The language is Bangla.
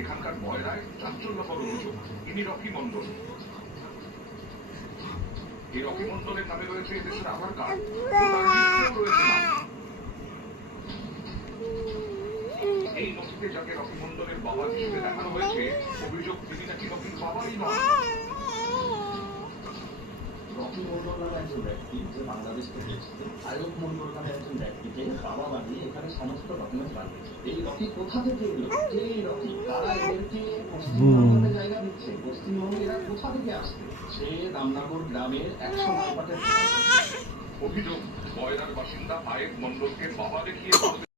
এখানকার ময়রায় চাঞ্চল্যকর অভিযোগ। ইনি রকি মণ্ডল। এই রকি মণ্ডলের নামে রয়েছে এদেশের আধার কার্ড, রয়েছে নাম। এই নথিতে যাকে রকি মণ্ডলের বাবা হিসেবে দেখানো হয়েছে, অভিযোগ তিনি নাকি রকির বাবাই নন। রকি মণ্ডল নামে একজন ব্যক্তি যে বাংলাদেশ থেকে এসেছে, আয়ুব মণ্ডল নামে একজন ব্যক্তিকে বাবা বানিয়ে এখানে সমস্ত ডকুমেন্ট বানিয়েছে। এই রকি কোথা থেকে এলো? কে এই রকি? তারা এদেরকে পশ্চিমবঙ্গে জায়গা দিচ্ছে, পশ্চিমবঙ্গে এরা কোথা থেকে আসছে? সে রামনগর গ্রামের 100 মাইপাটের অভিযোগ, ময়রার বাসিন্দা আয়েব মণ্ডলকে বাবা দেখিয়ে